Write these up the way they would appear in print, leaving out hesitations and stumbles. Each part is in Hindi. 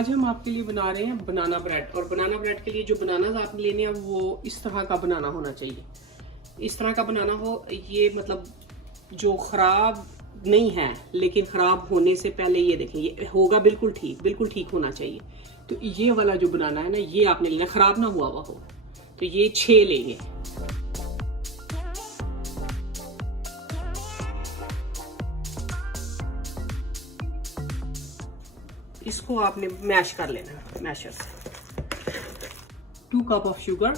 आज हम आपके लिए बना रहे हैं बनाना ब्रेड। और बनाना ब्रेड के लिए जो बनाना आपने लेने हैं वो इस तरह का बनाना होना चाहिए। इस तरह का बनाना हो, ये मतलब जो ख़राब नहीं है लेकिन ख़राब होने से पहले ये देखें, ये होगा बिल्कुल ठीक होना चाहिए। तो ये वाला जो बनाना है ना, ये आपने लेना, ख़राब ना हुआ हुआ हो। तो ये 6 लेंगे। इसको आपने मैश कर लेना है मैशर से। 2 कप ऑफ शुगर,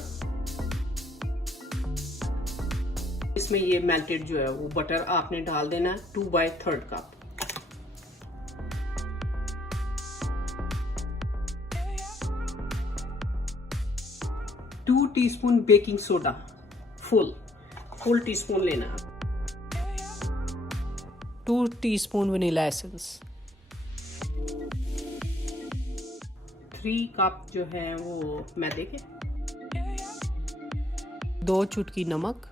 इसमें ये मेल्टेड जो है वो बटर आपने डाल देना है 2/3 cup. Two teaspoon baking soda, full teaspoon लेना है। 2 टीस्पून वनीला एसेंस, 3 कप जो है वो मैदे के, 2 चुटकी नमक,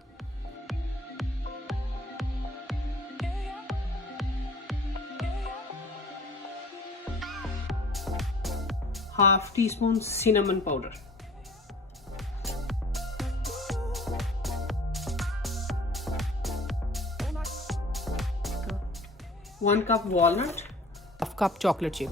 half teaspoon cinnamon powder, 1 cup walnut, half cup chocolate chip,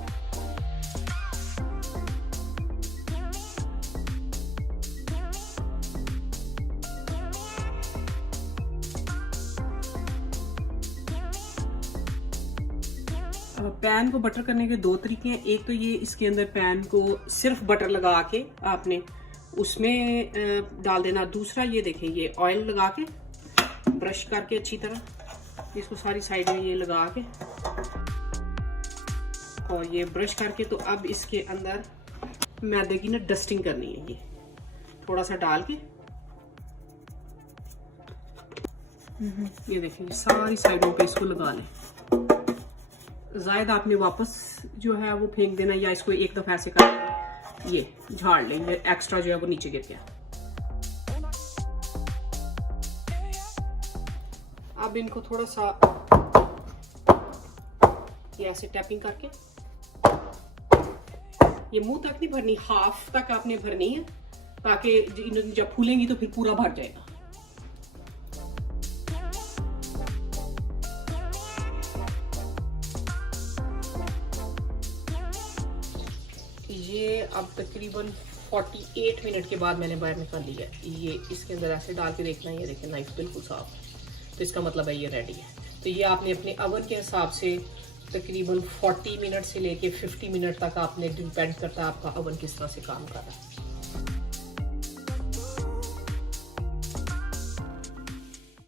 pan को बटर करने के 2 तरीके हैं। एक तो ये इसके अंदर पैन को सिर्फ बटर लगा के आपने उसमें डाल देना। दूसरा ये देखें, ये ऑयल लगा के ब्रश करके अच्छी तरह इसको सारी साइड में ये लगा के और ये ब्रश करके, तो अब इसके अंदर मैदे की ना डस्टिंग करनी है। ये थोड़ा सा डाल के ये देखें, सारी साइडों पे इसको लगा लें। ज़ायद आपने वापस जो है वो फेंक देना, या इसको एक दफ़ा ऐसे कर ये झाड़ लेंगे, एक्स्ट्रा जो है वो नीचे गिर गया। अब इनको थोड़ा सा ये ऐसे टैपिंग करके, ये मुंह तक नहीं भरनी, हाफ तक आपने भरनी है, ताकि जब फूलेंगी तो फिर पूरा भर जाएगा। ये अब तकरीबन 48 मिनट के बाद मैंने बाहर निकाल लिया। ये इसके अंदर ऐसे डाल के देखना, ये देखें नाइफ बिल्कुल साफ है, तो इसका मतलब है ये रेडी है। तो ये आपने अपने ओवन के हिसाब से तकरीबन 40 मिनट से लेके 50 मिनट तक आपने, डिपेंड करता है आपका ओवन किस तरह से काम कर रहा है।